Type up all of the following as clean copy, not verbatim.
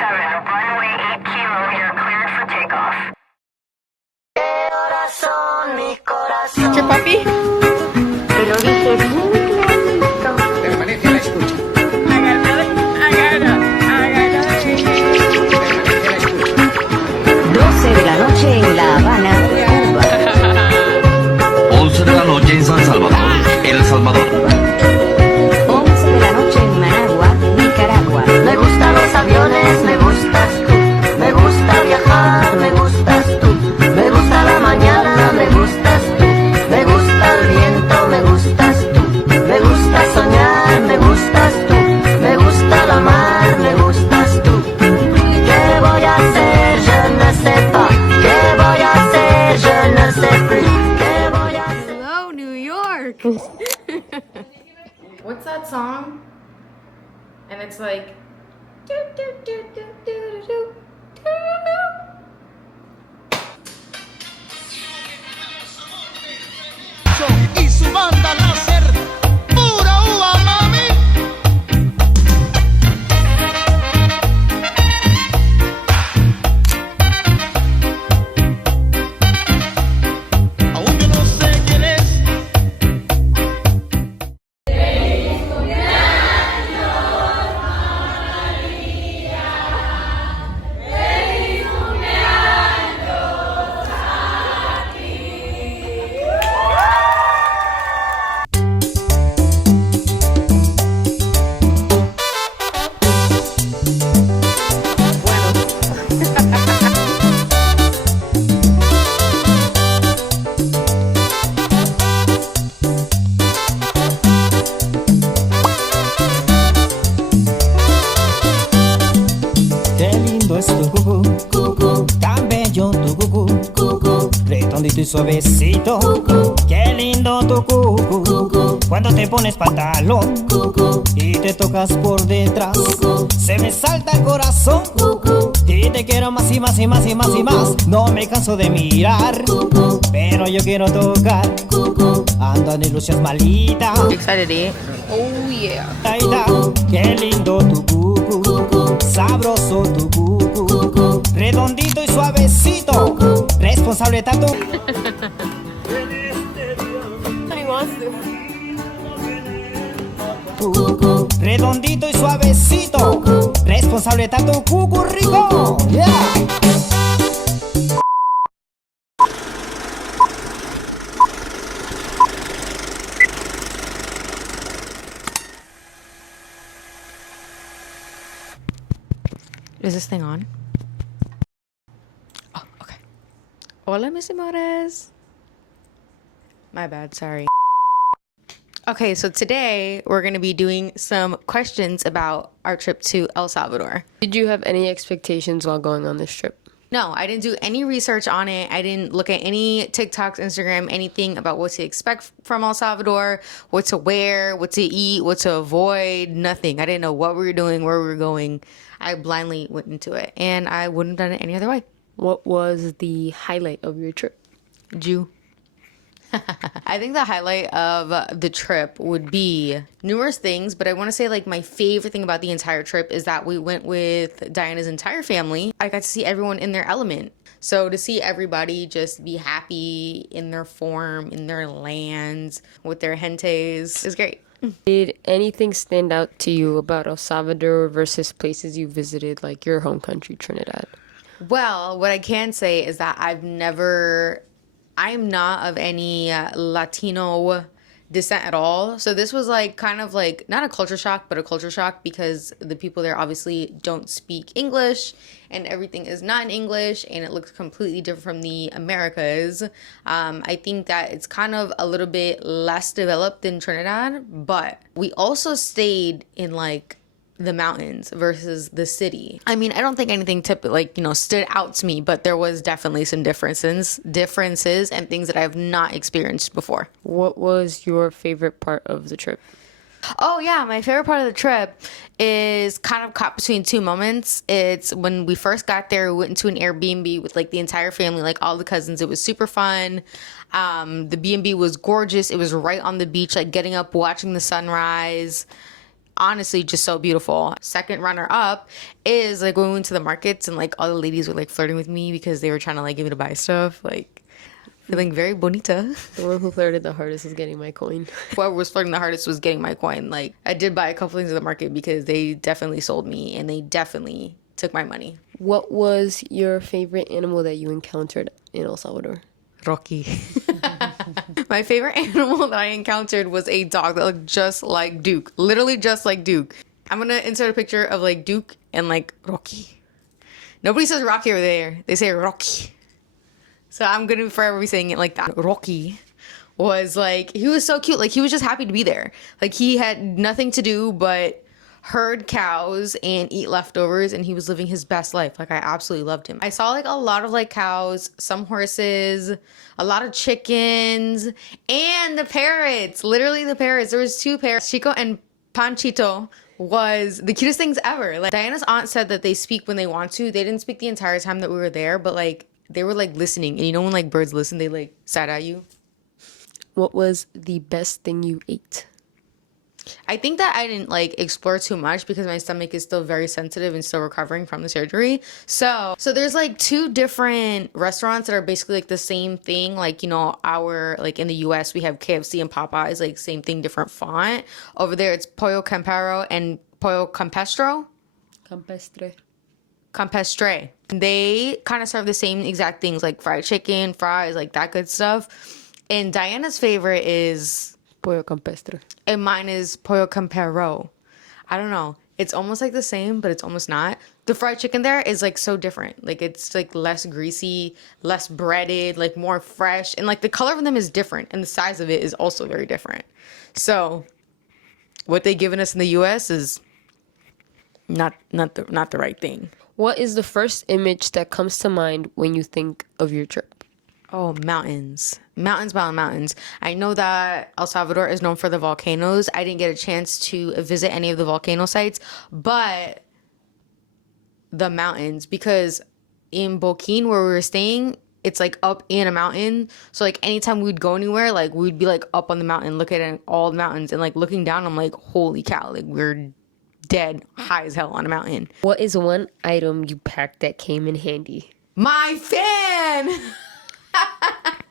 runway 8 kilo, you're cleared for takeoff. ¿Qué, papi? Te lo dije bien clarito. Permanece a la escucha. Agarra. Permanece a la escucha. 12 de la noche en La Habana, Cuba. 11 de la noche en San Salvador, El Salvador. 11 de la noche en Managua, Nicaragua. Me gustan los aviones, me gustas tú. Me gusta viajar, me gustas tú. Me gusta la mañana, me gustas tú. Me gusta el viento, me gustas tú. Me gusta soñar, me gustas tú. Me gusta la mar, me gustas tú. ¿Qué voy a hacer? Je ne sais pas. ¿Qué voy a hacer? Je ne sais plus. ¿Qué voy a hacer? Hello, New York. What's that song? And it's like. Do, do, do, do, do, do, do, do. Y su banda láser, pura uva, mami. Aún yo no sé quién es. Qué lindo es tu cucú, cucú, tan bello tu cucú, cucú, redondito y suavecito, cucú. Qué lindo tu cucú, cucú, cuando te pones pantalón, cucú, y te tocas por detrás, cucú, se me salta el corazón, cucú, y te quiero más y más y más y más y más. No me canso de mirar, cucú, pero yo quiero tocar, cucú, ando en ilusiones malita. Excited to eat? Oh yeah. Taita, qué lindo tu cucú, sabroso tu cucú, redondito y suavecito, responsable tanto. Redondito y suavecito, responsable tanto cucú rico. Yeah. Is this thing on? Oh, okay. Hola, mis amores. My bad, sorry. Okay, so today we're going to be doing some questions about our trip to El Salvador. Did you have any expectations while going on this trip? No, I didn't do any research on it. I didn't look at any TikToks, Instagram, anything about what to expect from El Salvador, what to wear, what to eat, what to avoid, nothing. I didn't know what we were doing, where we were going. I blindly went into it, and I wouldn't have done it any other way. What was the highlight of your trip? Jew. I think the highlight of the trip would be numerous things, but I want to say like my favorite thing about the entire trip is that we went with Diana's entire family. I got to see everyone in their element. So to see everybody just be happy in their form, in their lands, with their gentes is great. Did anything stand out to you about El Salvador versus places you visited, like your home country, Trinidad? Well, what I can say is that I'm not of any Latino descent at all. So this was like kind of like not a culture shock, but a culture shock because the people there obviously don't speak English and everything is not in English and it looks completely different from the Americas. I think that it's kind of a little bit less developed than Trinidad, but we also stayed in like the mountains versus the city. I mean, I don't think anything stood out to me, but there was definitely some differences and things that I've not experienced before. What was your favorite part of the trip? Oh yeah, my favorite part of the trip is kind of caught between two moments. It's when we first got there, we went into an Airbnb with like the entire family, like all the cousins. It was super fun. The B&B was gorgeous. It was right on the beach, like getting up, watching the sunrise. honestly just so beautiful. Second runner up is like when we went to the markets and like all the ladies were like flirting with me because they were trying to like get me to buy stuff. Like feeling very bonita. The one who flirted the hardest was getting my coin. Whoever was flirting the hardest was getting my coin. Like I did buy a couple things at the market because they definitely sold me and they definitely took my money. What was your favorite animal that you encountered in El Salvador? Rocky. My favorite animal that I encountered was a dog that looked just like Duke. Literally just like Duke. I'm gonna insert a picture of like Duke and like Rocky. Nobody says Rocky over there. They say Rocky. So I'm gonna forever be saying it like that. Rocky was like, he was so cute. Like he was just happy to be there. Like he had nothing to do but herd cows and eat leftovers, and he was living his best life. Like I absolutely loved him. I saw like a lot of like cows, some horses, a lot of chickens, and the parrots. Literally the parrots. There was 2 parrots. Chico and Panchito was the cutest things ever. Like Diana's aunt said that they speak when they want to. They didn't speak the entire time that we were there, but like they were like listening. And you know when like birds listen, they like sat at you. What was the best thing you ate? I think that I didn't like explore too much because my stomach is still very sensitive and still recovering from the surgery. So there's like 2 different restaurants that are basically like the same thing. Like, you know, our, like in the US, we have KFC and Popeyes, like same thing, different font. Over there, it's Pollo Campero and Pollo Campestro. Campestre. They kind of serve the same exact things, like fried chicken, fries, like that good stuff. And Diana's favorite is Pollo Campestre. and mine is Pollo Campero. I don't know. It's almost like the same, but it's almost not. The fried chicken there is like so different. Like it's like less greasy, less breaded, like more fresh. And like the color of them is different. And the size of it is also very different. So what they given us in the US is not the right thing. What is the first image that comes to mind when you think of your trip? Oh, mountains. Mountains. I know that El Salvador is known for the volcanoes. I didn't get a chance to visit any of the volcano sites, but the mountains, because in Boquín where we were staying, it's like up in a mountain. So like anytime we'd go anywhere, like we'd be like up on the mountain, looking at all the mountains, and like looking down, I'm like, holy cow, like we're dead high as hell on a mountain. What is one item you packed that came in handy? My fan!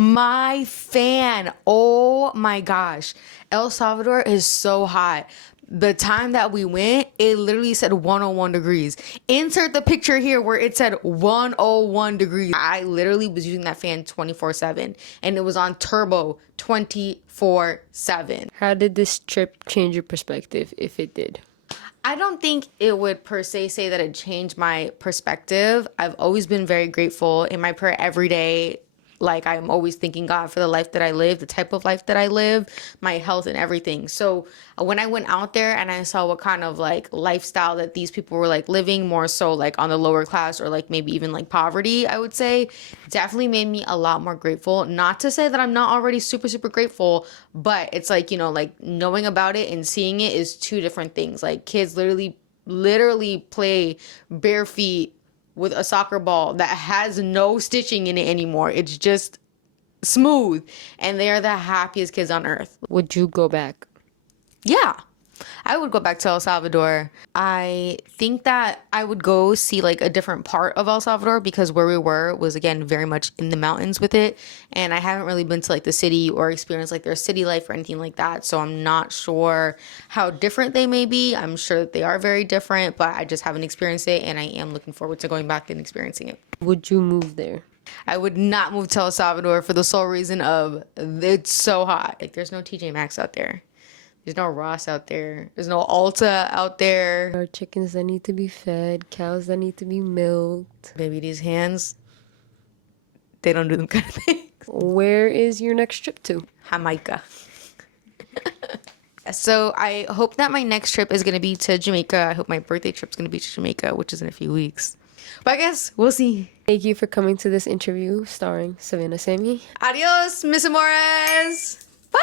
My fan. Oh my gosh. El Salvador is so hot. The time that we went, it literally said 101 degrees. Insert the picture here where it said 101 degrees. I literally was using that fan 24/7 and it was on turbo 24/7. How did this trip change your perspective, if it did? I don't think it would per se say that it changed my perspective. I've always been very grateful in my prayer every day. Like I'm always thanking God for the life that I live, the type of life that I live, my health and everything. So when I went out there and I saw what kind of like lifestyle that these people were like living, more so like on the lower class or like maybe even like poverty, I would say, definitely made me a lot more grateful. Not to say that I'm not already super, super grateful, but it's like, you know, like knowing about it and seeing it is 2 different things. Like kids literally play bare feet with a soccer ball that has no stitching in it anymore. It's just smooth. And they are the happiest kids on earth. Would you go back? Yeah, I would go back to El Salvador. I think that I would go see like a different part of El Salvador because where we were was, again, very much in the mountains with it. And I haven't really been to like the city or experienced like their city life or anything like that. So I'm not sure how different they may be. I'm sure that they are very different, but I just haven't experienced it. And I am looking forward to going back and experiencing it. Would you move there? I would not move to El Salvador for the sole reason of it's so hot. Like there's no TJ Maxx out there. There's no Ross out there. There's no Ulta out there. There are chickens that need to be fed, cows that need to be milked. Baby, these hands, they don't do them kind of things. Where is your next trip to? Jamaica. So I hope that my next trip is going to be to Jamaica. I hope my birthday trip's going to be to Jamaica, which is in a few weeks. But I guess we'll see. Thank you for coming to this interview starring Savannah Sammy. Adios, Miss Amores. Bye.